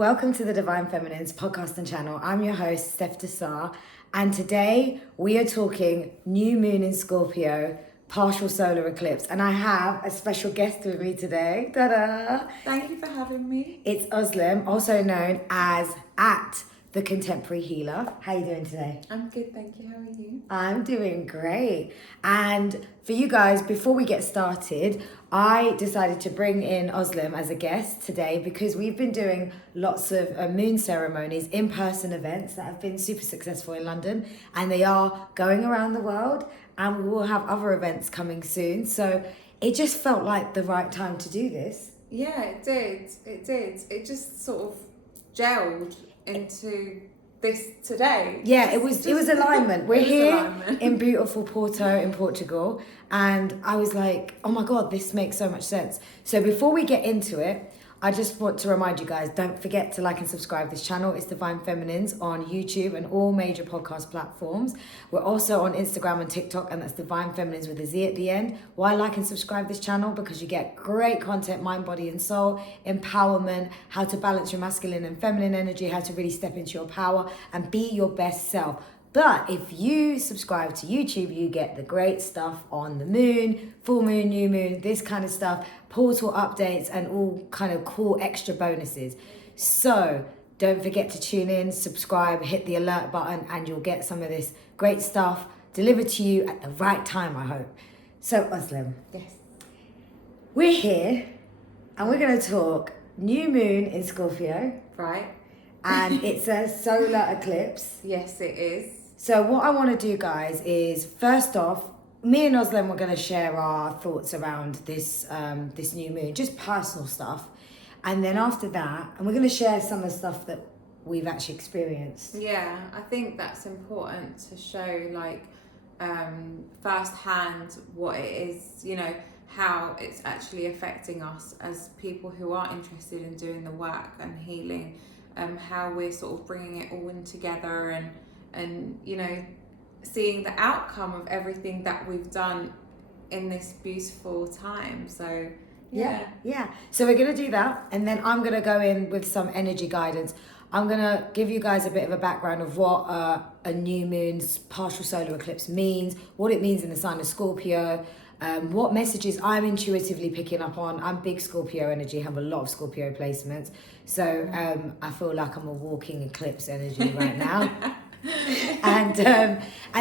Welcome to the Divine Feminines podcast and channel. I'm your host, Steph Desar, and today we are talking new moon in Scorpio, partial solar eclipse, and I have a special guest with me today. Ta-da! Thank you for having me. It's Ozlem, also known as the Contemporary Healer. How are you doing today? I'm good, thank you. How are you? I'm doing great. And for you guys, before we get started, I decided to bring in Ozlem as a guest today because we've been doing lots of moon ceremonies, in-person events that have been super successful in London, and they are going around the world, and we will have other events coming soon. So it just felt like the right time to do this. Yeah, it did. It just sort of gelled into this today. Yeah, it was alignment. We're here alignment. in beautiful Porto in Portugal, and I was like, oh my God, this makes so much sense. So before we get into it, I just want to remind you guys, don't forget to like and subscribe this channel. It's Divine Feminines on YouTube and all major podcast platforms. We're also on Instagram and TikTok, and that's Divine Feminines with a Z at the end. Why like and subscribe this channel? Because you get great content, mind, body and soul, empowerment, how to balance your masculine and feminine energy, how to really step into your power and be your best self. But if you subscribe to YouTube, you get the great stuff on the moon, full moon, new moon, this kind of stuff, portal updates and all kind of cool extra bonuses. So don't forget to tune in, subscribe, hit the alert button, and you'll get some of this great stuff delivered to you at the right time, I hope. So Ozlem, Yes. we're here and we're going to talk new moon in Scorpio. Right. And it's a solar eclipse. Yes, it is. So what I want to do, guys, is first off, me and Ozlem were going to share our thoughts around this this new moon, just personal stuff. And then after that, and we're going to share some of the stuff that we've actually experienced. Yeah, I think that's important to show firsthand what it is, how it's actually affecting us as people who are interested in doing the work and healing, how we're sort of bringing it all in together and seeing the outcome of everything that we've done in this beautiful time. So yeah. So we're going to do that, and then I'm going to go in with some energy guidance. I'm going to give you guys a bit of a background of what a new moon's partial solar eclipse means, what it means in the sign of Scorpio, what messages I'm intuitively picking up on. I'm big Scorpio energy, have a lot of Scorpio placements. So I feel like I'm a walking eclipse energy right now. And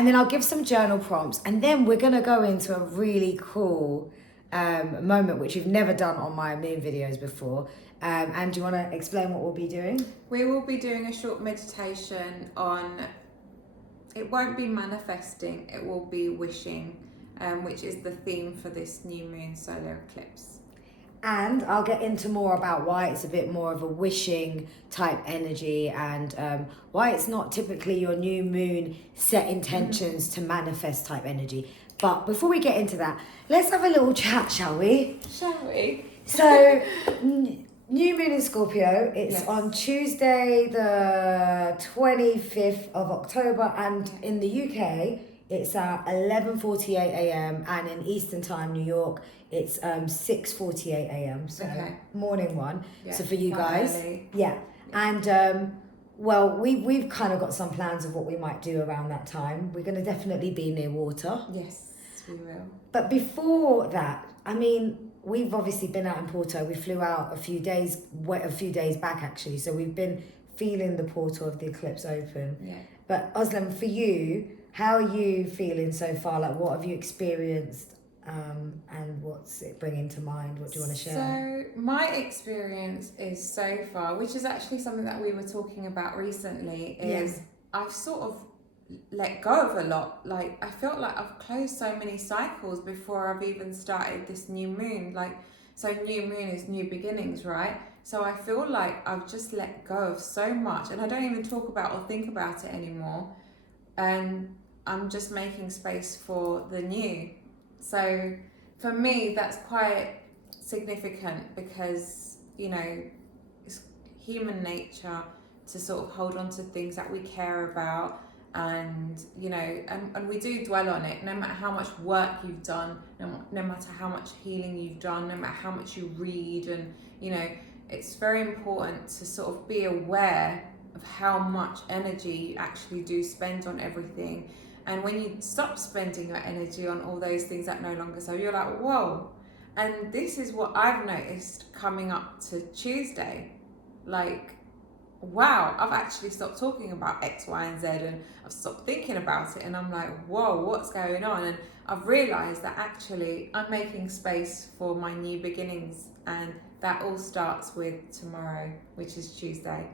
then I'll give some journal prompts, and then we're going to go into a really cool moment which we've never done on my moon videos before. And do you want to explain what we'll be doing? We will be doing a short meditation on, it won't be manifesting, it will be wishing, which is the theme for this new moon solar eclipse. And I'll get into more about why it's a bit more of a wishing type energy, and why it's not typically your new moon set intentions to manifest type energy. But before we get into that, let's have a little chat, shall we? Shall we? So, new moon in Scorpio, it's Yes. on Tuesday the 25th of October, and in the UK, it's at 11:48 a.m. and in Eastern Time, New York, it's 6:48 a.m. So morning one. Yeah, so for you quite guys, early. yeah. And well, we've kind of got some plans of what we might do around that time. We're going to definitely be near water. Yes, we will. But before that, I mean, we've obviously been out in Porto. We flew out a few days back actually. So we've been feeling the portal of the eclipse open. Yeah. But Ozlem, for you, how are you feeling so far? Like, what have you experienced, and what's it bringing to mind? What do you want to share? So my experience is so far, which is actually something that we were talking about recently, is I've sort of let go of a lot. Like, I felt like I've closed so many cycles before I've even started this new moon. So new moon is new beginnings, right? So I feel like I've just let go of so much, and I don't even talk about or think about it anymore. And I'm just making space for the new. So for me, that's quite significant because, it's human nature to sort of hold on to things that we care about, and we do dwell on it, no matter how much work you've done, no matter how much healing you've done, no matter how much you read, and it's very important to sort of be aware of how much energy you actually do spend on everything. And when you stop spending your energy on all those things that no longer serve, you're like, whoa. And this is what I've noticed coming up to Tuesday. Like, wow, I've actually stopped talking about X, Y, and Z, and I've stopped thinking about it, and I'm like, whoa, what's going on? And I've realised that actually I'm making space for my new beginnings, and that all starts with tomorrow, which is Tuesday.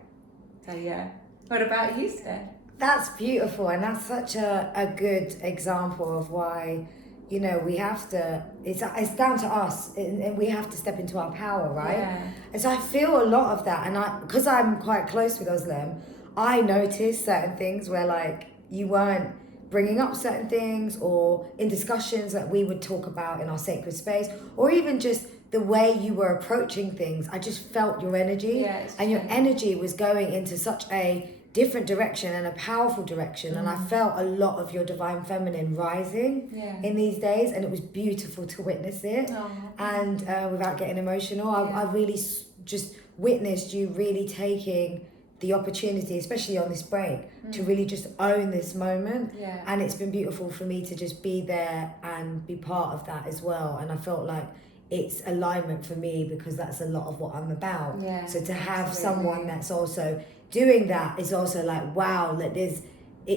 So yeah. What about you, Steph? That's beautiful, and that's such a good example of why, you know, we have to, it's down to us, and we have to step into our power, right? Yeah. And so I feel a lot of that, and because I'm quite close with Ozlem, I noticed certain things where like you weren't bringing up certain things, or in discussions that we would talk about in our sacred space, or even just the way you were approaching things. I just felt your energy, and your energy was going into such a different direction and a powerful direction, and I felt a lot of your divine feminine rising in these days, and it was beautiful to witness it. And without getting emotional, I really just witnessed you really taking the opportunity, especially on this break, to really just own this moment. And it's been beautiful for me to just be there and be part of that as well. And I felt like it's alignment for me, because that's a lot of what I'm about. So to have someone that's also doing that is also like, wow, that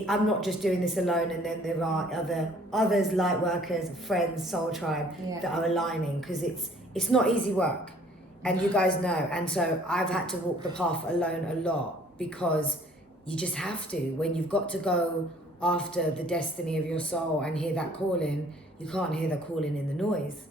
I'm not just doing this alone, and then there are others, light workers, friends, soul tribe that are aligning, because it's not easy work, and you guys know. And so I've had to walk the path alone a lot, because you just have to. When you've got to go after the destiny of your soul and hear that calling, you can't hear the calling in the noise.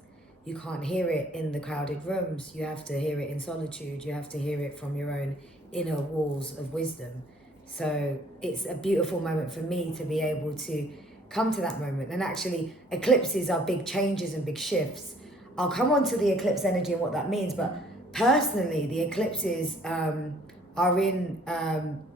You can't hear it in the crowded rooms. You have to hear it in solitude. You have to hear it from your own inner walls of wisdom. So it's a beautiful moment for me to be able to come to that moment. And actually, eclipses are big changes and big shifts. I'll come on to the eclipse energy and what that means, but personally, the eclipses are in,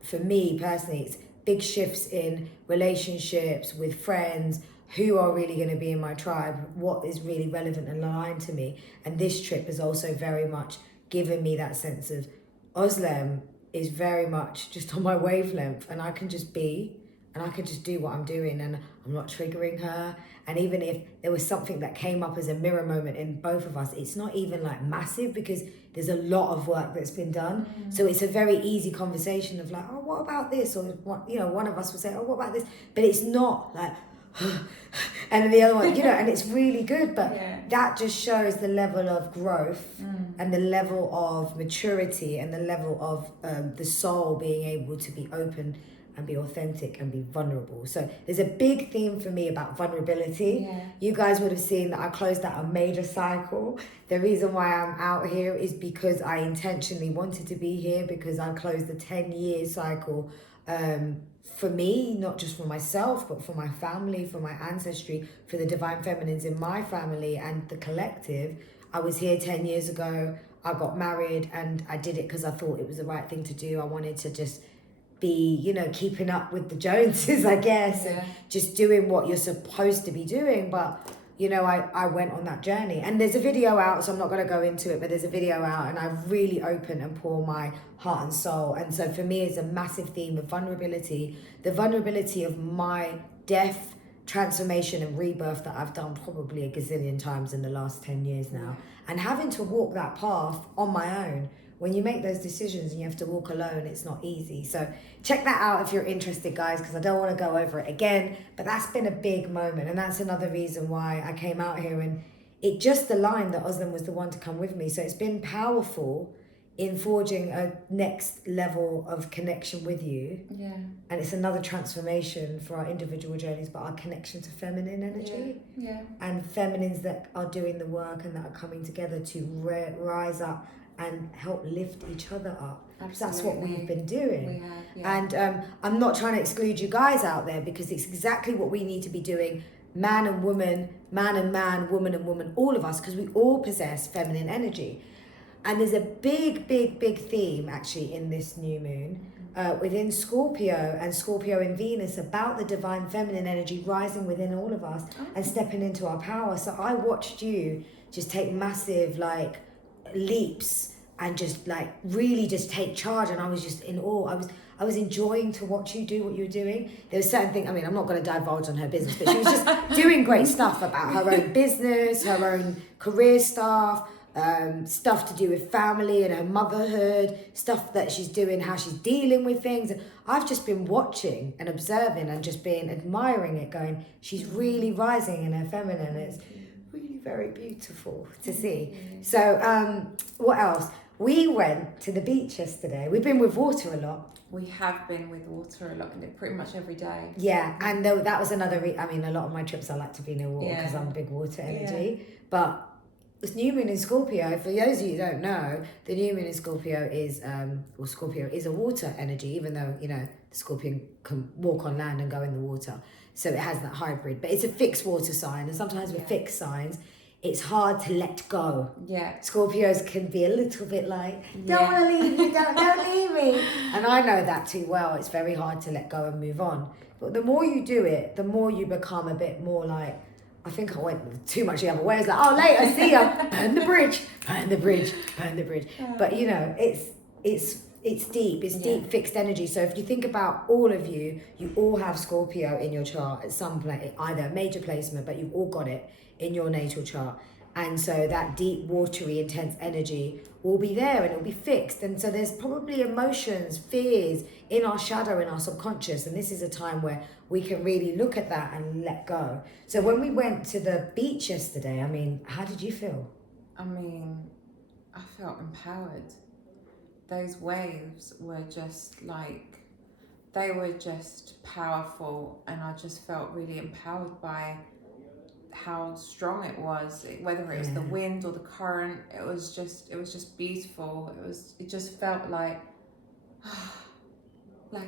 for me personally, it's big shifts in relationships with friends, who are really going to be in my tribe, what is really relevant and aligned to me. And this trip has also very much given me that sense of Ozlem is very much just on my wavelength, and I can just be, and I can just do what I'm doing, and I'm not triggering her. And even if there was something that came up as a mirror moment in both of us, it's not even like massive, because there's a lot of work that's been done. So it's a very easy conversation of like, oh, what about this? Or what, you know, one of us will say, oh, what about this? But it's not like, and then the other one, you know, and it's really good. But that just shows the level of growth and the level of maturity and the level of the soul being able to be open and be authentic and be vulnerable. So there's a big theme for me about vulnerability. You guys would have seen that I closed out a major cycle. The reason why I'm out here is because I intentionally wanted to be here, because I closed the 10-year cycle for me, not just for myself, but for my family, for my ancestry, for the divine feminines in my family and the collective. I was here 10 years ago. I got married, and I did it because I thought it was the right thing to do. I wanted to just be, you know, keeping up with the Joneses, I guess, and just doing what you're supposed to be doing. But, you know, I went on that journey, and there's a video out, so I'm not going to go into it, but there's a video out, and I really open and pour my heart and soul. And so for me, it's a massive theme of vulnerability, the vulnerability of my death, transformation and rebirth that I've done probably a gazillion times in the last 10 years now, and having to walk that path on my own. When you make those decisions and you have to walk alone, it's not easy. So check that out if you're interested, guys, because I don't want to go over it again. But that's been a big moment. And that's another reason why I came out here. And it just aligned that Ozlem was the one to come with me. So it's been powerful in forging a next level of connection with you. And it's another transformation for our individual journeys, but our connection to feminine energy. And feminines that are doing the work and that are coming together to rise up and help lift each other up. That's what we've been doing. And I'm not trying to exclude you guys out there, because it's exactly what we need to be doing. Man and woman, man and man, woman and woman, all of us, because we all possess feminine energy. And there's a big theme actually in this new moon within Scorpio and Scorpio in Venus about the divine feminine energy rising within all of us and stepping into our power. So I watched you just take massive like leaps and just like really just take charge. And I was just in awe. I was enjoying to watch you do what you were doing. There was certain things, I mean, I'm not going to divulge on her business, but she was just doing great stuff about her own business, her own career stuff, stuff to do with family and her motherhood, stuff that she's doing, how she's dealing with things. And I've just been watching and observing and just been admiring it, going, she's really rising in her feminine. It's really very beautiful to see. So what else? We went to the beach yesterday. We've been with water a lot. We have been with water a lot, and pretty much every day. Yeah, and that was another. I mean, a lot of my trips I like to be near water because I'm a big water energy. But this new moon in Scorpio, for those of you who don't know, the new moon in Scorpio is, Scorpio is a water energy, even though, you know, the Scorpion can walk on land and go in the water. So it has that hybrid, but it's a fixed water sign, and sometimes with fixed signs, it's hard to let go. Yeah. Scorpios can be a little bit like, don't want to leave me, don't leave me. And I know that too well. It's very hard to let go and move on. But the more you do it, the more you become a bit more like, I think I went too much the other way. It's like, oh, later, see ya. Burn the bridge, burn the bridge, burn the bridge. But you know, it's deep. It's deep fixed energy. So if you think about all of you, you all have Scorpio in your chart at some point, either a major placement, but you've all got it in your natal chart. And so that deep, watery, intense energy will be there and it'll be fixed. And so there's probably emotions, fears in our shadow, in our subconscious. And this is a time where we can really look at that and let go. So when we went to the beach yesterday, I mean, how did you feel? I mean, I felt empowered. Those waves were just like, they were just powerful, and I just felt really empowered by how strong it was, whether it was the wind or the current. It was just beautiful. It just felt like I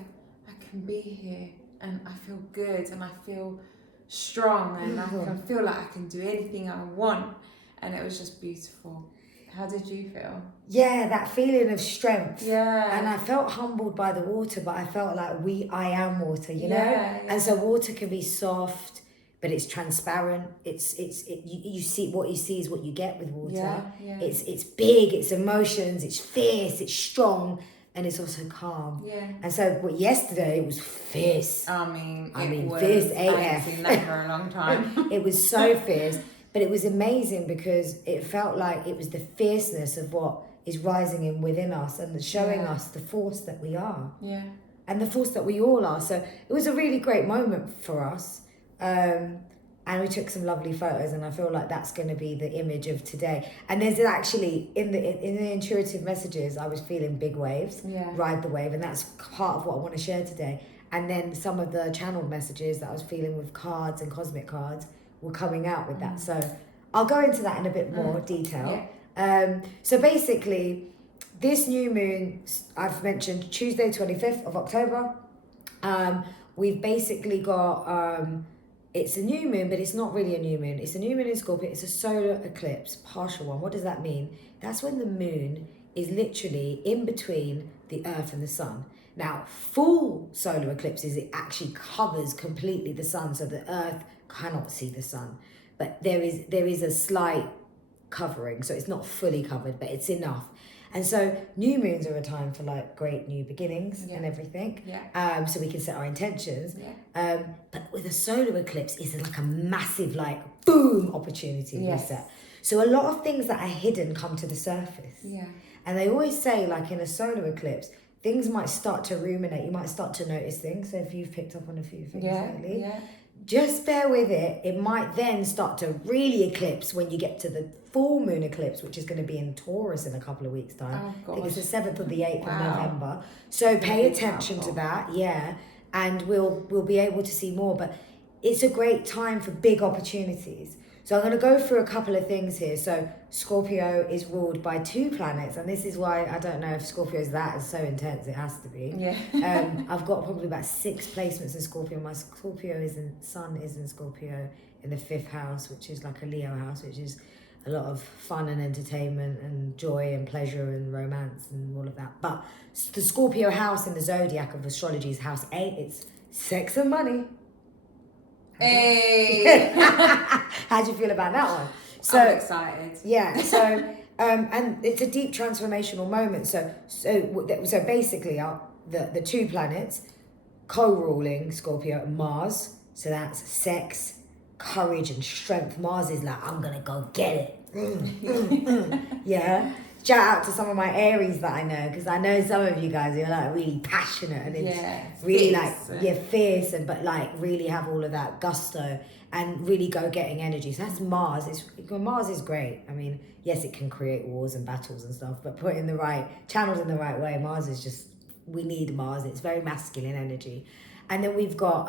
can be here and I feel good and I feel strong and I can feel like I can do anything I want, and it was just beautiful. How did you feel? Yeah, that feeling of strength. Yeah. And I felt humbled by the water, but I felt like I am water, you know? Yeah. And so water can be soft, but it's transparent. You see, what you see is what you get with water. Yeah. It's big, it's emotions, it's fierce, it's strong, and it's also calm. Yeah. And so yesterday it was fierce. I mean, was, fierce AF. I haven't seen that for a long time. It was so fierce, but it was amazing because it felt like it was the fierceness of what is rising in within us and showing us the force that we are. Yeah. And the force that we all are. So it was a really great moment for us. And we took some lovely photos, and I feel like that's going to be the image of today. And there's actually in the intuitive messages, I was feeling big waves, ride the wave, and that's part of what I want to share today. And then some of the channeled messages that I was feeling with cards and cosmic cards were coming out with that. So I'll go into that in a bit more detail. So basically, this new moon, I've mentioned Tuesday, 25th of October. We've basically got, it's a new moon, but it's not really a new moon. It's a new moon in Scorpio. It's a solar eclipse, partial one. What does that mean? That's when the moon is literally in between the earth and the sun. Now, full solar eclipses, it actually covers completely the sun, so the earth cannot see the sun. But there is a slight covering, so it's not fully covered, but it's enough. And so new moons are a time for like great new beginnings and everything. So we can set our intentions. But with a solar eclipse, it's like a massive like boom opportunity reset. So a lot of things that are hidden come to the surface. And they always say, like in a solar eclipse, things might start to ruminate. You might start to notice things. So if you've picked up on a few things lately, just bear with it. It might then start to really eclipse when you get to the full moon eclipse, which is going to be in Taurus in a couple of weeks' time. I think it's the 7th or the 8th of November. So pay attention to that, and we'll be able to see more. But it's a great time for big opportunities. So I'm going to go through a couple of things here. So Scorpio is ruled by 2 planets, and this is why I don't know if Scorpio is that is so intense. It has to be. I've got probably about 6 placements in Scorpio. My sun is in Scorpio in the 5th house, which is like a Leo house, which is a lot of fun and entertainment and joy and pleasure and romance and all of that. But the Scorpio house in the zodiac of astrology is house 8. It's sex and money. Hey! How'd you feel about that one? So, I'm excited. Yeah, so And it's a deep transformational moment. So basically, the two planets co-ruling Scorpio and Mars. So that's sex, courage, and strength. Mars is like, I'm gonna go get it. Yeah. Shout out to some of my Aries that I know, because I know some of you guys are like really passionate and it's really fierce and but like really have all of that gusto and really go getting energy. So that's Mars. Mars is great. I mean, yes, it can create wars and battles and stuff, but put in the right channels in the right way. Mars is just, we need Mars. It's very masculine energy. And then we've got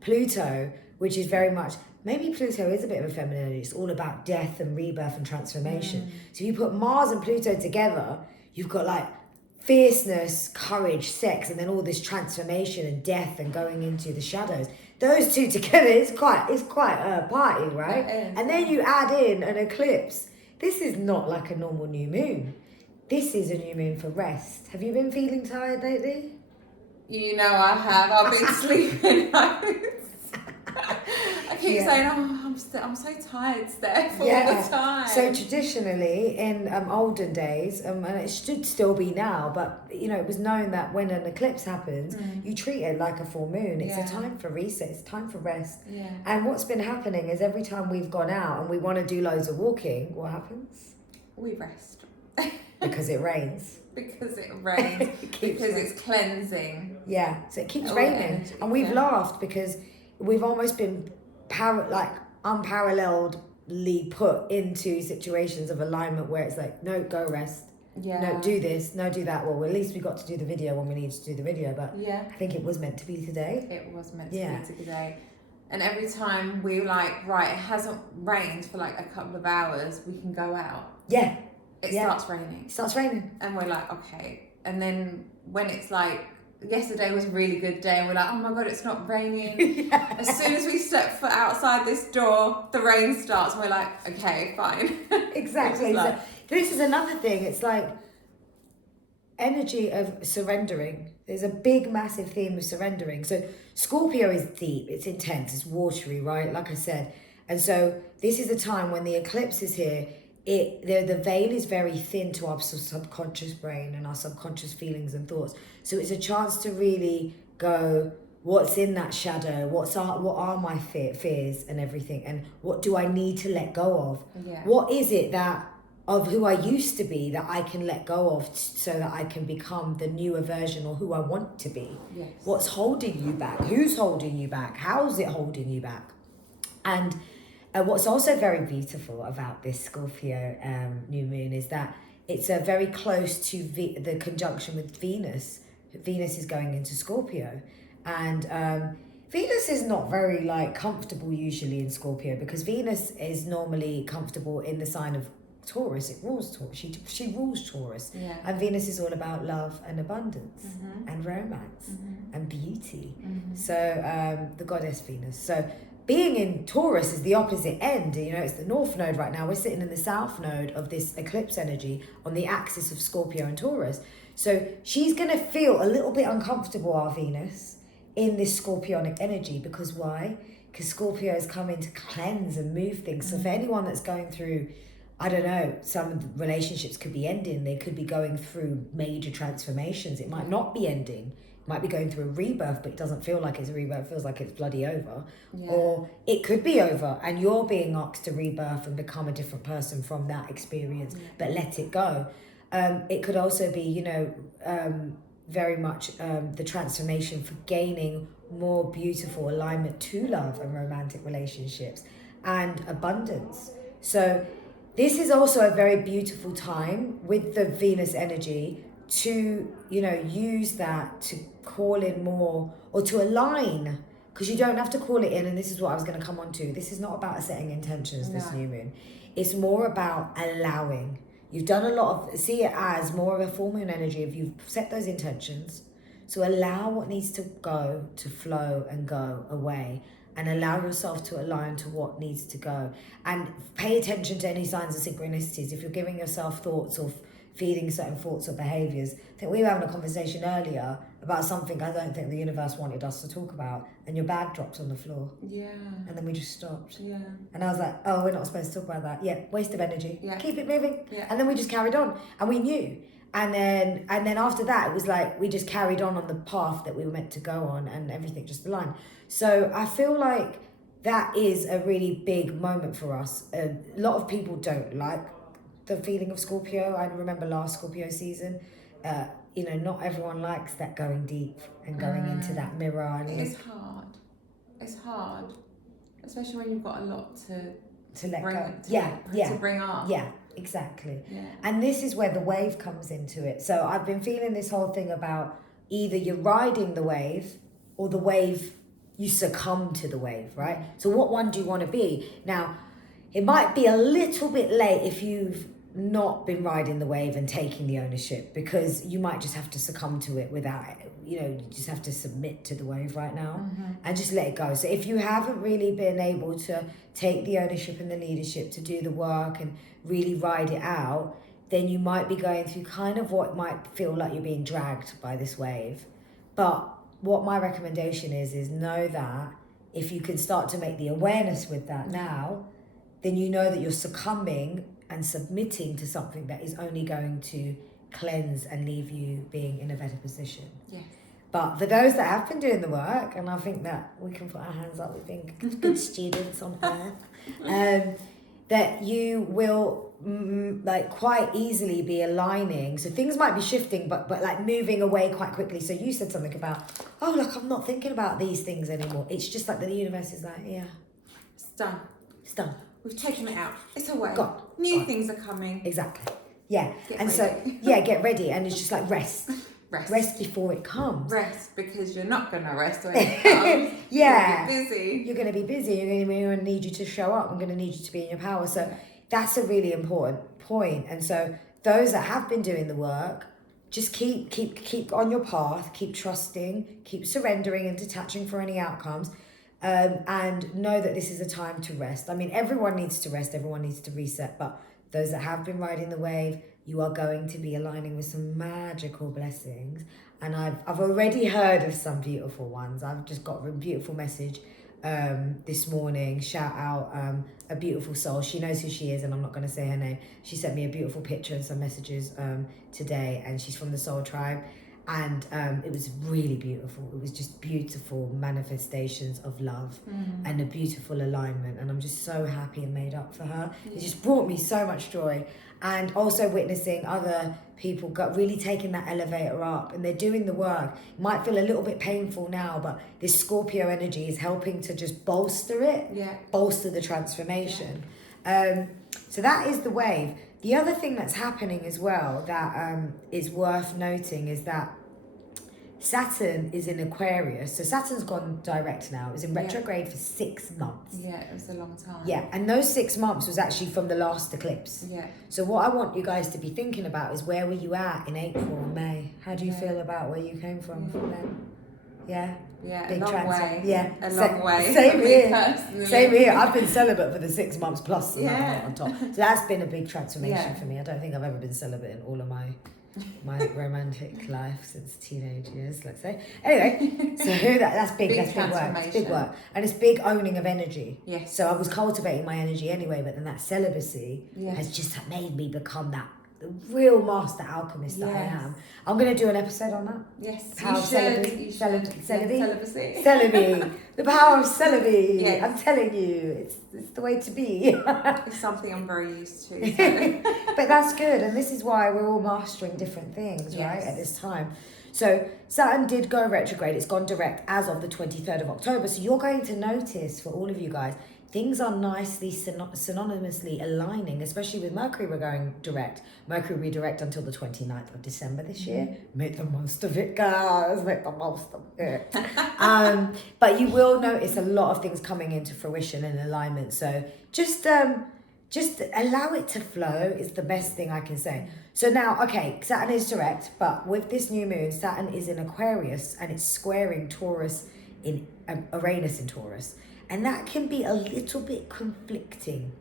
Pluto, which is very much, maybe Pluto is a bit of a feminine energy. It's all about death and rebirth and transformation. So if you put Mars and Pluto together, you've got like fierceness, courage, sex, and then all this transformation and death and going into the shadows. Those two together is quite a party, right? And then you add in an eclipse. This is not like a normal new moon. This is a new moon for rest. Have you been feeling tired lately? You know I have. I've been sleeping loads. I keep saying, I'm so tired, Steph, all the time. So traditionally, in olden days, and it should still be now, but you know, it was known that when an eclipse happens, you treat it like a full moon. It's a time for reset. It's time for rest. Yeah. And what's been happening is every time we've gone out and we want to do loads of walking, what happens? We rest. Because it rains. Because it rains. Because it's cleansing. Yeah. So it keeps raining, and we've laughed because we've almost been unparalleledly put into situations of alignment where it's like, no, go rest. Yeah. No, do this. No, do that. Well, at least we got to do the video when we needed to do the video, but I think it was meant to be today. It was meant to be today. And every time we like, right, it hasn't rained for like a couple of hours, we can go out. Yeah. It starts raining. It starts raining. And we're like, okay. And then when it's like, yesterday was a really good day and we're like, oh my God, it's not raining. As soon as we step foot outside this door, the rain starts and we're like, okay, fine. Exactly. So this is another thing. It's like energy of surrendering. There's a big, massive theme of surrendering. So Scorpio is deep, it's intense, it's watery, right? Like I said. And so this is a time when the eclipse is here. The veil is very thin to our subconscious brain and our subconscious feelings and thoughts. So it's a chance to really go, what's in that shadow? What are my fears and everything? And what do I need to let go of? Yeah. What is it that of who I used to be that I can let go of so that I can become the newer version or who I want to be? Yes. What's holding you back? Who's holding you back? How's it holding you back? And what's also very beautiful about this Scorpio new moon is that it's very close to the conjunction with Venus. Venus is going into Scorpio, and Venus is not very like comfortable usually in Scorpio because Venus is normally comfortable in the sign of Taurus. It rules Taurus. She rules Taurus, and Venus is all about love and abundance and romance and beauty. So the goddess Venus. So being in Taurus is the opposite end. You know, it's the north node right now. We're sitting in the south node of this eclipse energy on the axis of Scorpio and Taurus. So she's going to feel a little bit uncomfortable, our Venus, in this scorpionic energy. Because why? Because Scorpio is coming to cleanse and move things. So for anyone that's going through, I don't know, some relationships could be ending. They could be going through major transformations. It might not be ending. Might be going through a rebirth, but it doesn't feel like it's a rebirth. It feels like it's bloody over. Or it could be over and you're being asked to rebirth and become a different person from that experience, but let it go. It could also be, you know, very much the transformation for gaining more beautiful alignment to love and romantic relationships and abundance. So this is also a very beautiful time with the Venus energy to, you know, use that to call in more or to align, because you don't have to call it in. And this is what I was going to come on to. This is not about setting intentions, this new moon. It's more about allowing. You've done a lot of, see it as more of a full moon energy if you've set those intentions. So allow what needs to go to flow and go away, and allow yourself to align to what needs to go. And pay attention to any signs of synchronicities. If you're giving yourself thoughts or feeding certain thoughts or behaviors. I think we were having a conversation earlier about something I don't think the universe wanted us to talk about, and your bag dropped on the floor. Yeah. And then we just stopped. Yeah. And I was like, oh, we're not supposed to talk about that. Yeah, waste of energy. Yeah. Keep it moving. Yeah. And then we just carried on, and we knew. And then after that, it was like we just carried on the path that we were meant to go on, and everything just aligned. So I feel like that is a really big moment for us. A lot of people don't like the feeling of Scorpio. I remember last Scorpio season, not everyone likes that going deep and going into that mirror. And it is hard. It's hard, especially when you've got a lot to let bring, go. to bring up. Yeah, exactly. Yeah. And this is where the wave comes into it. So I've been feeling this whole thing about either you're riding the wave or the wave, you succumb to the wave, right? So what one do you want to be? Now, it might be a little bit late if you've not been riding the wave and taking the ownership, because you might just have to succumb to it without it. You just have to submit to the wave right now and just let it go. So if you haven't really been able to take the ownership and the leadership to do the work and really ride it out, then you might be going through kind of what might feel like you're being dragged by this wave. But what my recommendation is know that if you can start to make the awareness with that now, then you know that you're succumbing and submitting to something that is only going to cleanse and leave you being in a better position. Yes. But for those that have been doing the work, and I think that we can put our hands up with being good students on earth, that you will quite easily be aligning. So things might be shifting, but like moving away quite quickly. So you said something about, oh look, I'm not thinking about these things anymore. It's just like the universe is like, yeah, it's done. It's done. We've taken it out. It's away. Gone. New things are coming. Exactly. Yeah. Get and ready. So get ready, and it's just like rest. Rest Before it comes. Rest, because you're not going to rest when it comes. Yeah. You're busy. You're going to be busy. You're going to need you to show up. I'm going to need you to be in your power. So that's a really important point. And so those that have been doing the work, just keep on your path. Keep trusting. Keep surrendering and detaching for any outcomes. And know that this is a time to rest. I mean, everyone needs to rest. Everyone needs to reset. But those that have been riding the wave, you are going to be aligning with some magical blessings. And I've already heard of some beautiful ones. I've just got a beautiful message this morning. Shout out a beautiful soul. She knows who she is, and I'm not going to say her name. She sent me a beautiful picture and some messages today, and she's from the Soul Tribe. And it was really beautiful. It was just beautiful manifestations of love and a beautiful alignment. And I'm just so happy and made up for her. It just brought me so much joy. And also witnessing other people really taking that elevator up, and they're doing the work. It might feel a little bit painful now, but this Scorpio energy is helping to just bolster it, bolster the transformation. So that is the wave. The other thing that's happening as well that is worth noting is that Saturn is in Aquarius. So Saturn's gone direct now. It was in retrograde for 6 months. Yeah, it was a long time. Yeah, and those 6 months was actually from the last eclipse. Yeah. So what I want you guys to be thinking about is, where were you at in April and May? How do you feel about where you came from then? Yeah? Yeah, Big a long way. Yeah. A long way. Same here. Personally. Same here. I've been celibate for the 6 months plus another Yeah. month on top. So that's been a big transformation Yeah. for me. I don't think I've ever been celibate in all of my romantic life since teenage years, let's say. Anyway, so that's big. That's big work. It's big work. And it's big owning of energy. Yes. So I was cultivating my energy anyway, but then that celibacy Yes. has just made me become the real master alchemist that I am. I'm going to do an episode on that. Yes, Power you of should. celibacy. You should. Celibacy. Celibacy. Celibacy. The power of celibacy. Yes. I'm telling you, it's the way to be. It's something I'm very used to. So. But that's good, and this is why we're all mastering different things, right, at this time. So Saturn did go retrograde. It's gone direct as of the 23rd of October. So you're going to notice, for all of you guys, things are nicely synonymously aligning, especially with Mercury. We're going direct. Mercury will be direct until the 29th of December this year. Make the most of it, guys. Make the most of it. But you will notice a lot of things coming into fruition and alignment. So just allow it to flow is the best thing I can say. So now, okay, Saturn is direct, but with this new moon, Saturn is in Aquarius and it's squaring Taurus in Uranus in Taurus. And that can be a little bit conflicting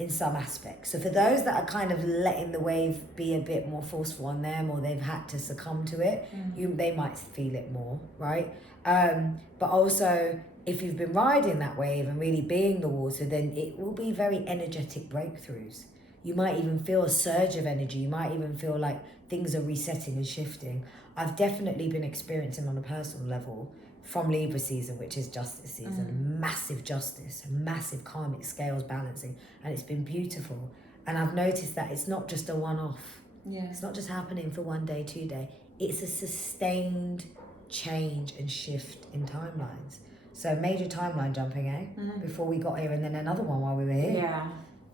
in some aspects. So for those that are kind of letting the wave be a bit more forceful on them, or they've had to succumb to it, they might feel it more, right? But also, if you've been riding that wave and really being the water, then it will be very energetic breakthroughs. You might even feel a surge of energy. You might even feel like things are resetting and shifting. I've definitely been experiencing on a personal level from Libra season, which is justice season, massive justice, massive karmic scales balancing, and it's been beautiful. And I've noticed that it's not just a one-off. Yeah. It's not just happening for 1 day, 2 day. It's a sustained change and shift in timelines. So major timeline jumping, before we got here, and then another one while we were here. Yeah.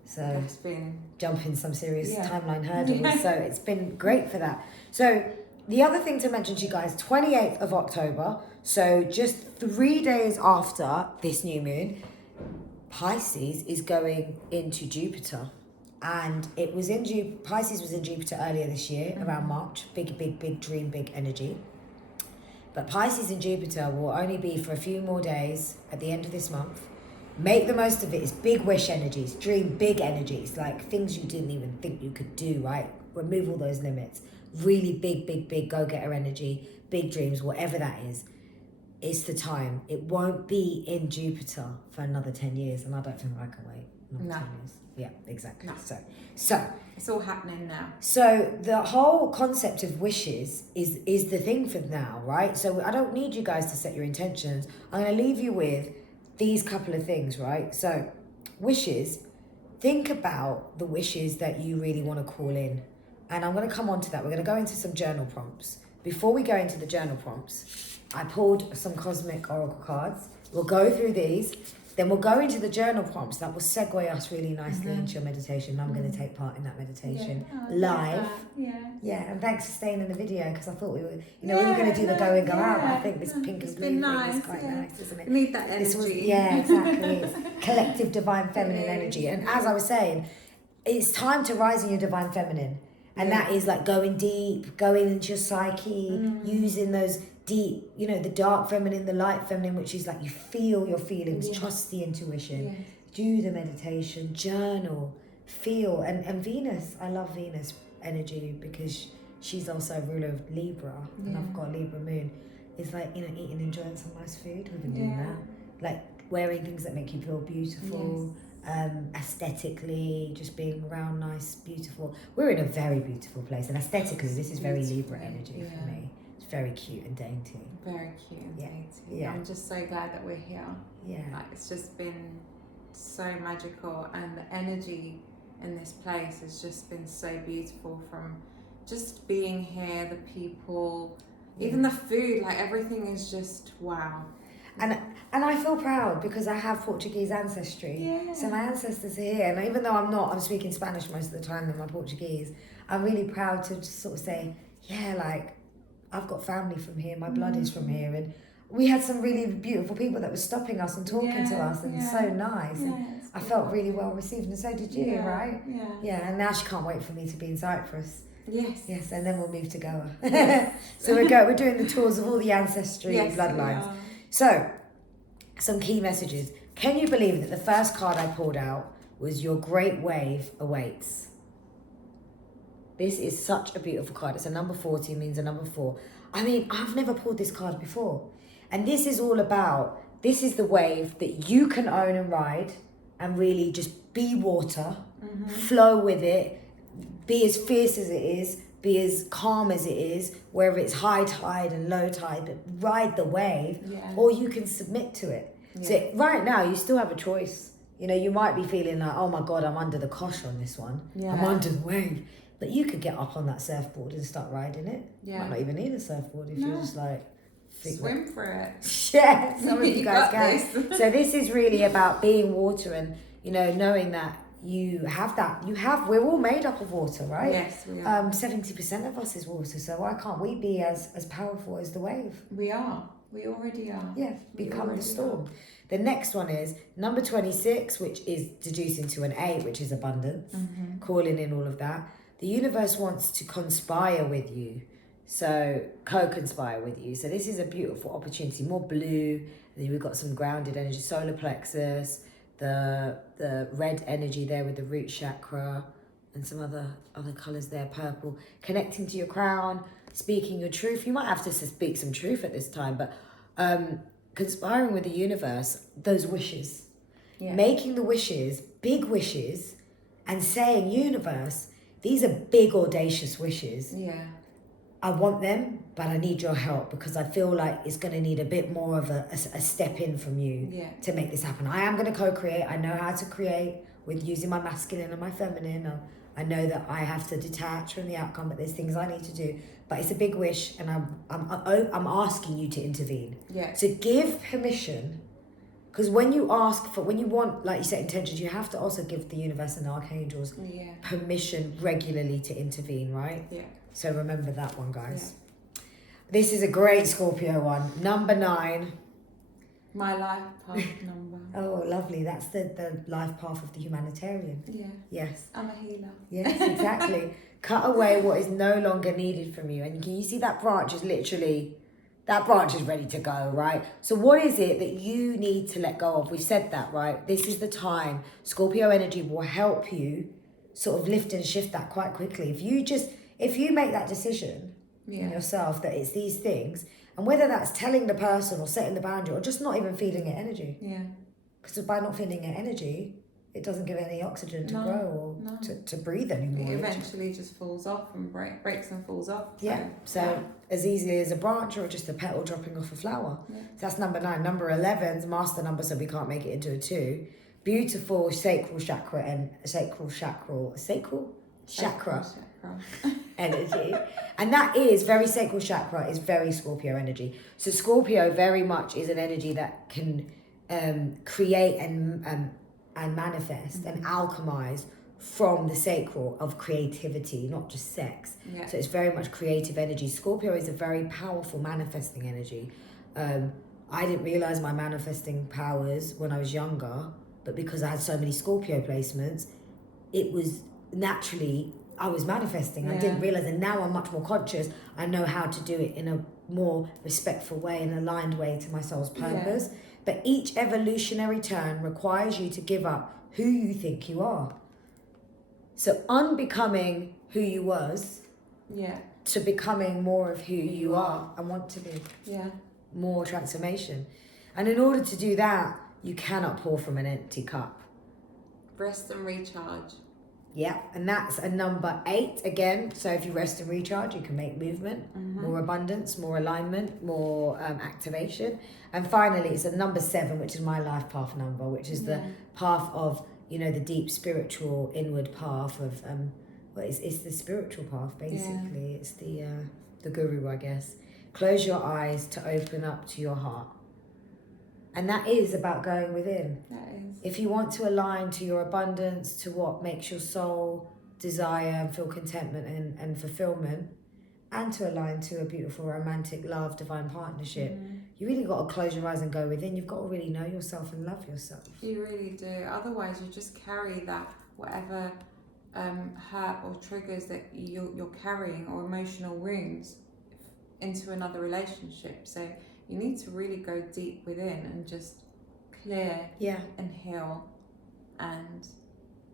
So it's been jumping some serious Yeah. timeline hurdles. Yeah. So it's been great for that. So the other thing to mention to you guys, 28th of October, so just 3 days after this new moon, Pisces is going into Jupiter. And it was in Pisces was in Jupiter earlier this year, around March. Big dream, big energy. But Pisces and Jupiter will only be for a few more days at the end of this month. Make the most of it. It's big wish energies, dream big energies, like things you didn't even think you could do, right? Remove all those limits. Really big go-getter energy, big dreams, whatever that is. It's the time. It won't be in Jupiter for another 10 years, and I don't think I can wait another 10 years. Yeah, exactly. No. So it's all happening now. So the whole concept of wishes is the thing for now, right? So I don't need you guys to set your intentions. I'm going to leave you with these couple of things, right? So wishes, think about the wishes that you really want to call in. And I'm going to come on to that. We're going to go into some journal prompts. Before we go into the journal prompts, I pulled some cosmic oracle cards. We'll go through these. Then we'll go into the journal prompts that will segue us really nicely into your meditation. I'm going to take part in that meditation live. Yeah, and thanks for staying in the video, because I thought we were, we were going to do the go in, go out. I think this pink and blue thing is quite nice, isn't it? We need that energy. Exactly. It's collective divine feminine energy. And as I was saying, it's time to rise in your divine feminine. And that is like going deep, going into your psyche, using those deep, the dark feminine, the light feminine, which is like you feel your feelings, trust the intuition, do the meditation, journal, feel. And Venus, I love Venus energy because she's also a ruler of Libra, and I've got a Libra moon. It's like, eating, enjoying some nice food. We've been doing that. Like wearing things that make you feel beautiful. Aesthetically, just being around nice, beautiful. We're in a very beautiful place, and aesthetically, this is very Libra energy for me. It's very cute and dainty. Very cute and dainty. Yeah. I'm just so glad that we're here. Yeah. Like, it's just been so magical, and the energy in this place has just been so beautiful, from just being here, the people, even the food, like everything is just wow. And I feel proud because I have Portuguese ancestry. Yeah. So my ancestors are here. And even though I'm speaking Spanish most of the time than my Portuguese, I'm really proud to just sort of say, I've got family from here. My blood is from here. And we had some really beautiful people that were stopping us and talking to us, and so nice. And I felt really well received, and so did you, right? Yeah. Yeah, and now she can't wait for me to be in Cyprus. Yes, and then we'll move to Goa. So we're doing the tours of all the ancestry bloodlines. So, some key messages. Can you believe that the first card I pulled out was Your Great Wave Awaits? This is such a beautiful card. It's a number 40, means a number 4. I mean, I've never pulled this card before. And this is all about, this is the wave that you can own and ride, and really just be water, flow with it, be as fierce as it is, be as calm as it is, wherever it's high tide and low tide, but ride the wave, or you can submit to it. So right now, you still have a choice. You might be feeling like, oh my God, I'm under the cosh on this one. I'm under the wave. But you could get up on that surfboard and start riding it. You might not even need a surfboard if you're just like... Swim for it. Yeah, some of you guys can. So this is really about being water, and, knowing that you have that. We're all made up of water, right? Yes, we are. 70% of us is water, so why can't we be as powerful as the wave? We are. We already are. Yeah, become the storm. The next one is number 26, which is deducing to an 8, which is abundance, calling in all of that. The universe wants to conspire with you, so co-conspire with you. So this is a beautiful opportunity, more blue. And then we've got some grounded energy, solar plexus, the red energy there with the root chakra and some other colours there, purple, connecting to your crown, speaking your truth. You might have to speak some truth at this time, but conspiring with the universe, those wishes, making the wishes, big wishes, and saying, universe, these are big audacious wishes. Yeah. I want them, but I need your help because I feel like it's going to need a bit more of a step in from you to make this happen. I am going to co-create. I know how to create with using my masculine and my feminine. I know that I have to detach from the outcome, but there's things I need to do. But it's a big wish, and I'm asking you to intervene. Yeah. So give permission, because when you want, like you said, intentions, you have to also give the universe and the archangels permission regularly to intervene, right? Yeah. So remember that one, guys. Yeah. This is a great Scorpio one. Number 9. My life path number. Oh, lovely. That's the life path of the humanitarian. Yeah. Yes. I'm a healer. Yes, exactly. Cut away what is no longer needed from you. And can you see that branch is ready to go, right? So what is it that you need to let go of? We've said that, right? This is the time. Scorpio energy will help you sort of lift and shift that quite quickly. If you make that decision in yourself that it's these things, and whether that's telling the person or setting the boundary or just not even feeling it energy. Yeah. Because by not feeling it energy, it doesn't give any oxygen to grow or to breathe anymore. It eventually just falls off and breaks and falls off. So as easily as a branch or just a petal dropping off a flower. Yeah. So that's number 9. Number 11's master number, so we can't make it into a 2. Beautiful sacral chakra and sacral chakra energy. And that is very sacral chakra, is very Scorpio energy. So Scorpio very much is an energy that can create and manifest and alchemize from the sacral of creativity, not just sex. Yeah. So it's very much creative energy. Scorpio is a very powerful manifesting energy. I didn't realize my manifesting powers when I was younger, but because I had so many Scorpio placements, it was naturally, I was manifesting. I didn't realize, and now I'm much more conscious. I know how to do it in a more respectful way and aligned way to my soul's purpose. Yeah. But each evolutionary turn requires you to give up who you think you are. So unbecoming who you was, to becoming more of who you are and want to be. Yeah. More transformation. And in order to do that, you cannot pour from an empty cup. Rest and recharge. Yeah, and that's a number 8 again. So if you rest and recharge, you can make movement, more abundance, more alignment, more activation. And finally, it's a number 7, which is my life path number, which is the path of, the deep spiritual inward path of, it's the spiritual path, basically. Yeah. It's the guru, I guess. Close your eyes to open up to your heart. And that is about going within. That is. If you want to align to your abundance, to what makes your soul desire and feel contentment and fulfillment, and to align to a beautiful romantic love, divine partnership, you really got to close your eyes and go within. You've got to really know yourself and love yourself. You really do. Otherwise, you just carry that, whatever hurt or triggers that you're carrying or emotional wounds into another relationship. So you need to really go deep within and just clear and heal and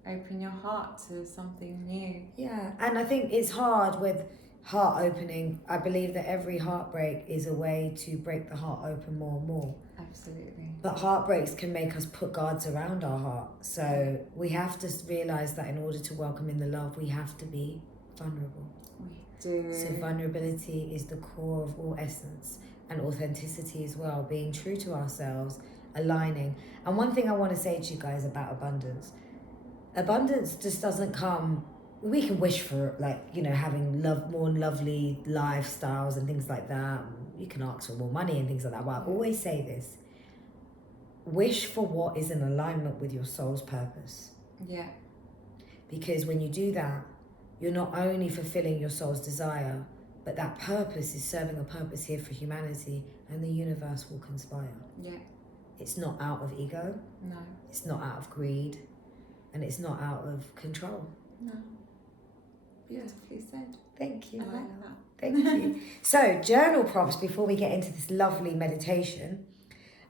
open your heart to something new. Yeah, and I think it's hard with heart opening. I believe that every heartbreak is a way to break the heart open more and more. Absolutely. But heartbreaks can make us put guards around our heart. So we have to realise that in order to welcome in the love, we have to be vulnerable. We do. So vulnerability is the core of all essence. And authenticity as well, being true to ourselves, aligning. And one thing I want to say to you guys about abundance just doesn't come, we can wish for having more lovely lifestyles and things like that. You can ask for more money and things like that, but I always say this: wish for what is in alignment with your soul's purpose. Yeah. Because when you do that, you're not only fulfilling your soul's desire, but that purpose is serving a purpose here for humanity, and the universe will conspire. Yeah. It's not out of ego. No. It's not out of greed. And it's not out of control. No. Beautifully said. Thank you. I like that. Thank you. So, journal prompts before we get into this lovely meditation.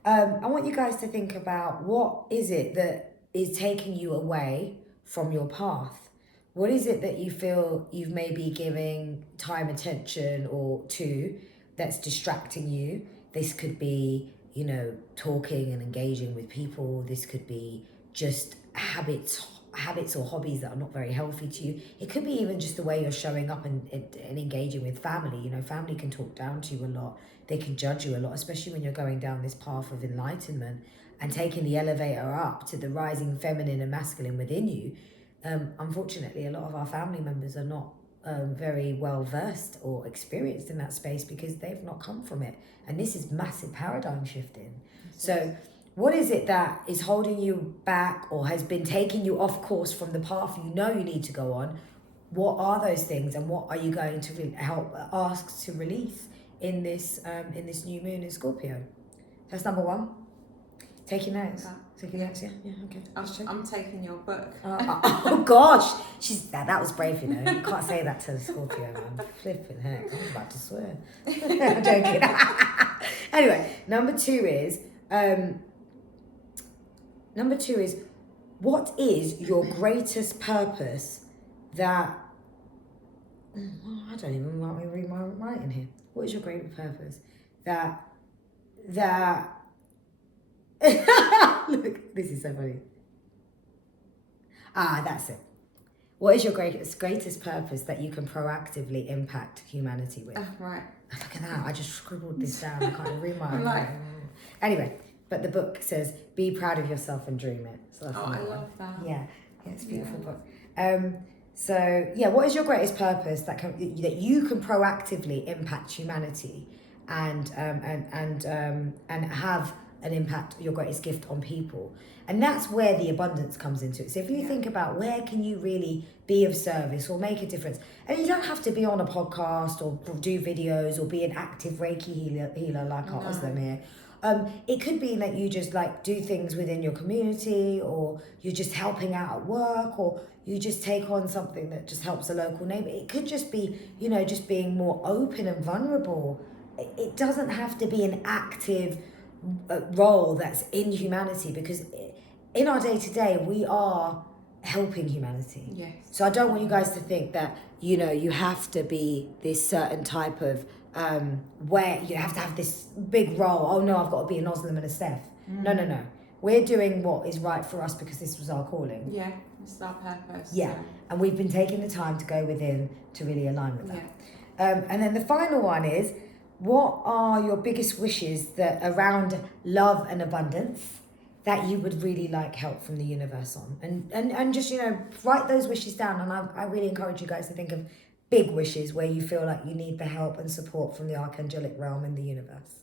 I want you guys to think about what is it that is taking you away from your path. What is it that you feel you've maybe giving time, attention, or to that's distracting you? This could be, you know, talking and engaging with people. This could be just habits or hobbies that are not very healthy to you. It could be even just the way you're showing up and engaging with family. You know, family can talk down to you a lot. They can judge you a lot, especially when you're going down this path of enlightenment and taking the elevator up to the rising feminine and masculine within you. Unfortunately, a lot of our family members are not very well versed or experienced in that space because they've not come from it. And this is massive paradigm shifting. So what is it that is holding you back or has been taking you off course from the path you know you need to go on? What are those things, and what are you going to help ask to release in this new moon in Scorpio? That's number one. Taking notes. Taking notes, yeah, okay. I'm taking your book. Oh gosh, that was brave, you know. You can't say that to the Scorpio, man. Flipping heck, I'm about to swear. I'm joking. Anyway, number two is, what is your greatest purpose that? I don't even want me to read my writing here. What is your greatest purpose that? Look, this is so funny. That's it. What is your greatest purpose that you can proactively impact humanity with? Right. Look at that. I just scribbled this down. I can't even read my Anyway, but the book says, be proud of yourself and dream it. So that's I love that. Yeah, it's a beautiful book. So yeah, what is your greatest purpose that you can proactively impact humanity and have an impact, your greatest gift on people? And that's where the abundance comes into it. So if you think about where can you really be of service or make a difference, and you don't have to be on a podcast or do videos or be an active Reiki healer like our Ozlem here. It could be that you just like do things within your community, or you're just helping out at work, or you just take on something that just helps a local neighbor. It could just be, you know, just being more open and vulnerable. It doesn't have to be an active role that's in humanity, because in our day-to-day we are helping humanity. Yes. So I don't want you guys to think that, you know, you have to be this certain type of where you have to have this big role. Oh no, I've got to be an Ozlem and a Steph. No. We're doing what is right for us because this was our calling. Yeah, it's our purpose. Yeah, and we've been taking the time to go within to really align with that. Yeah. And then the final one is, what are your biggest wishes that around love and abundance that you would really like help from the universe on? And just, you know, write those wishes down. And I really encourage you guys to think of big wishes where you feel like you need the help and support from the archangelic realm in the universe.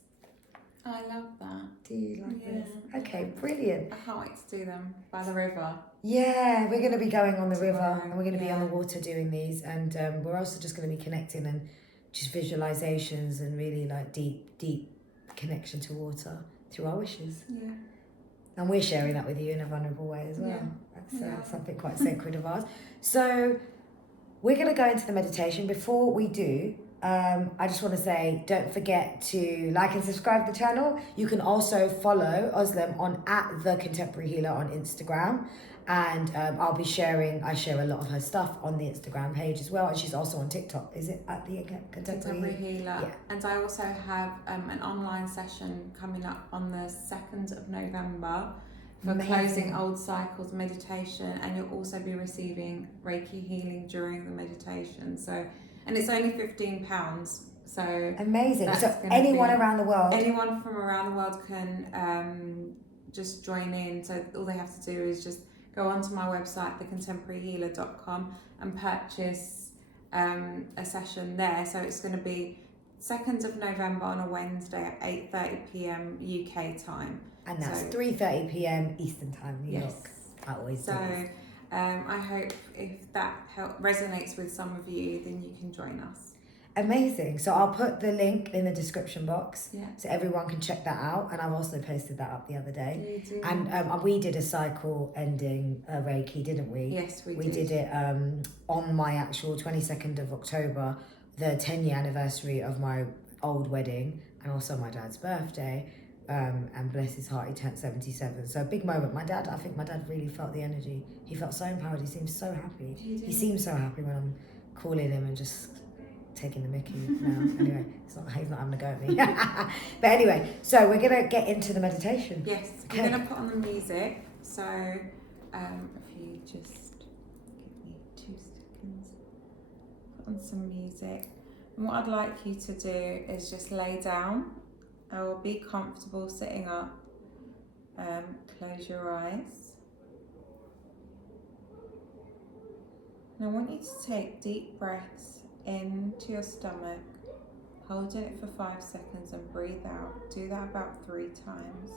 I love that. Do you like this? Okay, brilliant. I can't wait to do them by the river. Yeah, we're going to be going on the river and we're going to be on the water doing these. And we're also just going to be connecting and just visualizations and really like deep connection to water through our wishes. Yeah. And we're sharing that with you in a vulnerable way as well. Yeah. That's something quite sacred of ours. So we're going to go into the meditation. Before we do, I just want to say, don't forget to like and subscribe to the channel. You can also follow Ozlem on @thecontemporaryhealer on Instagram. And I share a lot of her stuff on the Instagram page as well. And she's also on TikTok. Is it at the Contemporary Healer? Yeah. And I also have an online session coming up on the 2nd of November for closing old cycles meditation. And you'll also be receiving Reiki healing during the meditation. So, and it's only £15. So amazing. So anyone around the world? Anyone from around the world can just join in. So all they have to do is just go onto my website, thecontemporaryhealer.com, and purchase a session there. So it's going to be 2nd of November on a Wednesday at 8:30 p.m. UK time. And that's 3:30 p.m. Eastern time, New York. I always do. So I hope if that resonates with some of you, then you can join us. Amazing. So I'll put the link in the description box so everyone can check that out. And I've also posted that up the other day. You do. And we did a cycle ending Reiki, didn't we? Yes, we did. We did it on my actual 22nd of October, the 10-year anniversary of my old wedding, and also my dad's birthday. and bless his heart, he turned 77. So a big moment. I think my dad really felt the energy. He felt so empowered. He seemed so happy. He seems so happy when I'm calling him and just taking the mickey now. Anyway, he's not having a go at me. But anyway, so we're going to get into the meditation. Yes, okay. I'm going to put on the music. So if you just give me 2 seconds, put on some music. And what I'd like you to do is just lay down or be comfortable sitting up. Close your eyes. And I want you to take deep breaths into your stomach, holding it for 5 seconds and breathe out. Do that about 3 times.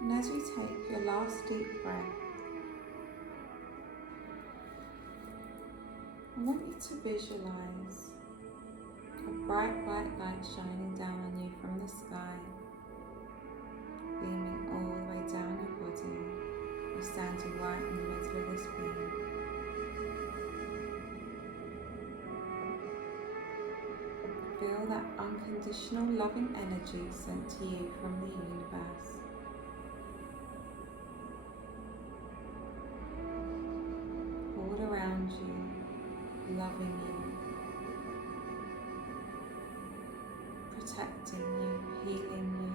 And as you take your last deep breath, I want you to visualize a bright white light shining down on you from the sky, beaming all the way down your body. You're standing right in the middle of this beam. Feel that unconditional loving energy sent to you from the universe. All around you, loving you, protecting you, healing you.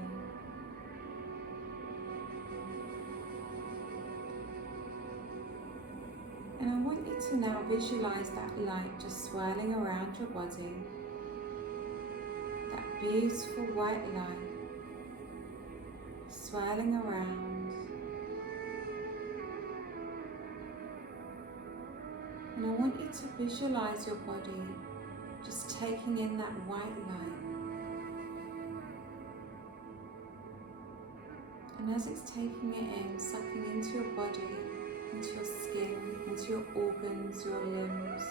And I want you to now visualize that light just swirling around your body. That beautiful white light swirling around. And I want you to visualize your body just taking in that white light. And as it's taking it in, sucking into your body, into your skin, into your organs, your limbs,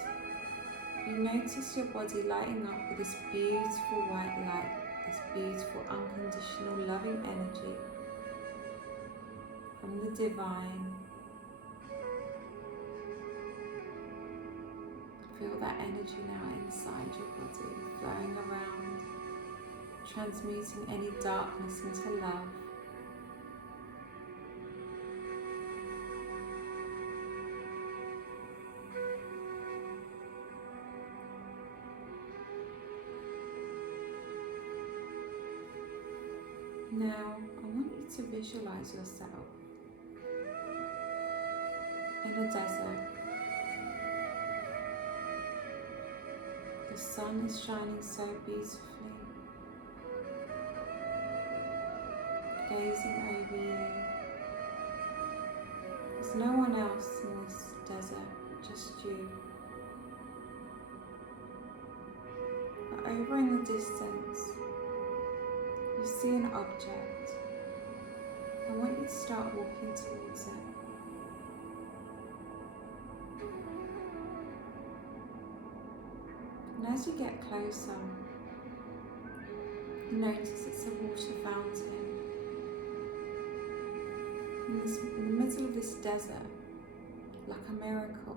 you notice your body lighting up with this beautiful white light, this beautiful unconditional loving energy from the divine. Feel that energy now inside your body, flowing around, transmuting any darkness into love. Now, I want you to visualize yourself in a desert. The sun is shining so beautifully, gazing over you. There's no one else in this desert, just you. But over in the distance, you see an object. I want you to start walking towards it. And as you get closer, you notice it's a water fountain. In the middle of this desert, like a miracle.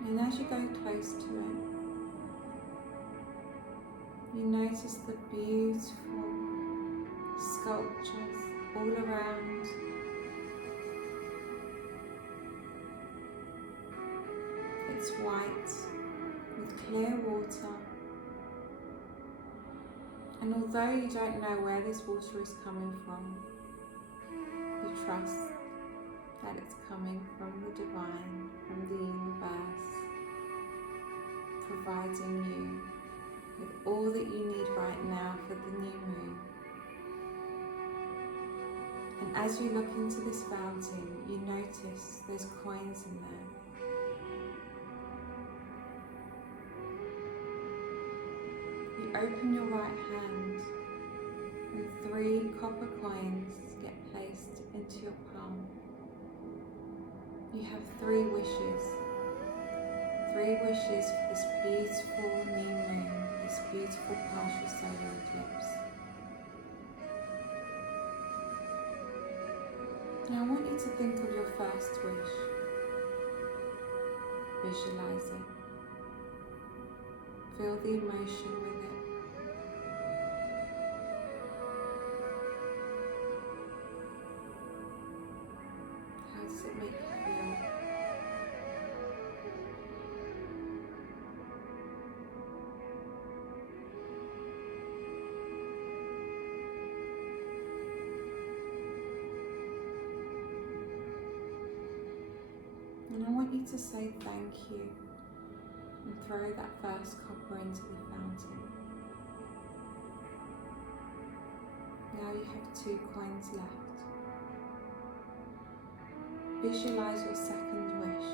And as you go close to it, you notice the beautiful sculptures all around. It's white with clear water. And although you don't know where this water is coming from, you trust that it's coming from the divine, from the universe, providing you with all that you need right now for the new moon. And as you look into this fountain, you notice there's coins in there. You open your right hand and 3 copper coins get placed into your palm. You have 3 wishes. 3 wishes for this beautiful new moon, this beautiful partial solar eclipse. Now I want you to think of your first wish. Visualize it. Feel the emotion with it. How does it make you feel? And I want you to say thank you and throw that first copper into the fountain. Now you have 2 coins left. Visualize your second wish.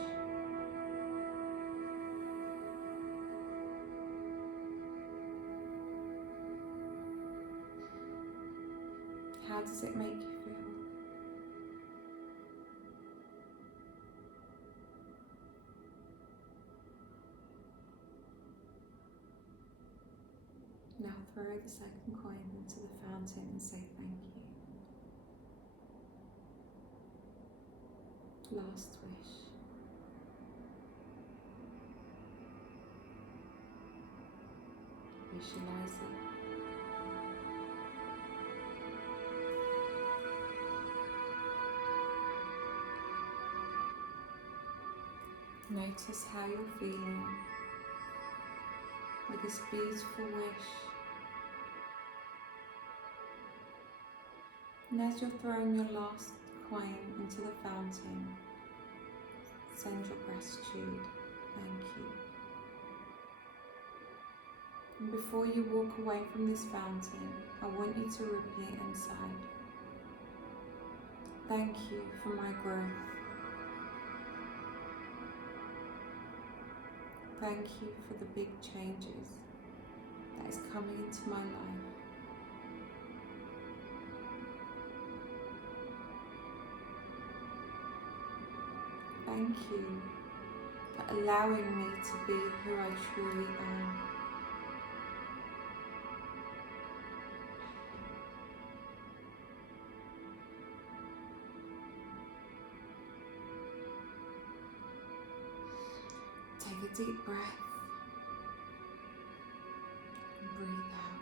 How does it make you feel? Now throw the second coin into the fountain and say thank you. Last wish. Visualize it. Notice how you're feeling with this beautiful wish. And as you're throwing your last coin into the fountain, send your gratitude. Thank you. And before you walk away from this fountain, I want you to repeat inside. Thank you for my growth. Thank you for the big changes that is coming into my life. Thank you for allowing me to be who I truly am. Take a deep breath and breathe out.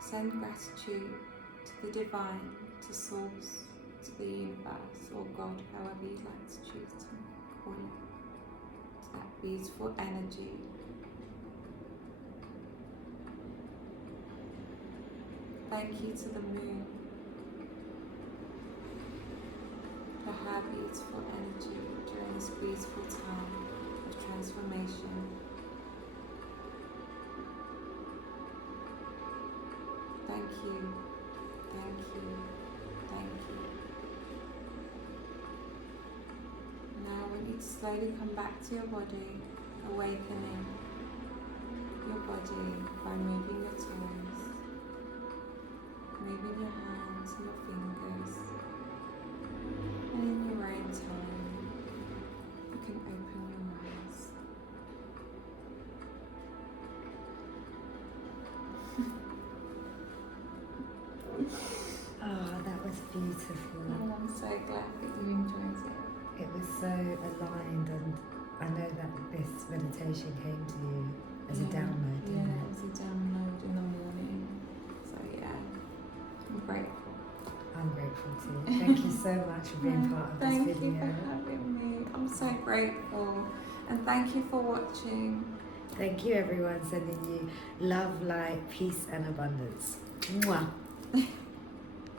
Send gratitude to the divine, to source, to the universe, or God, however you'd like to choose to call it, to that beautiful energy. Thank you to the moon for her beautiful energy during this beautiful time of transformation. Thank you, thank you, thank you. Now I want you to slowly come back to your body, awakening your body by moving your toes, moving your hands and your fingers. And in your own time, you can open your eyes. Oh, that was beautiful. Oh, I'm so glad that you enjoyed it. It was so aligned, and I know that this meditation came to you as a download, didn't Yeah, it? it was a download in the morning. So yeah, I'm grateful. I'm grateful too. Thank you so much for being part of this Thank video. you for having me. I'm so grateful. And thank you for watching. Thank you everyone, sending you love, light, peace and abundance. Mwah.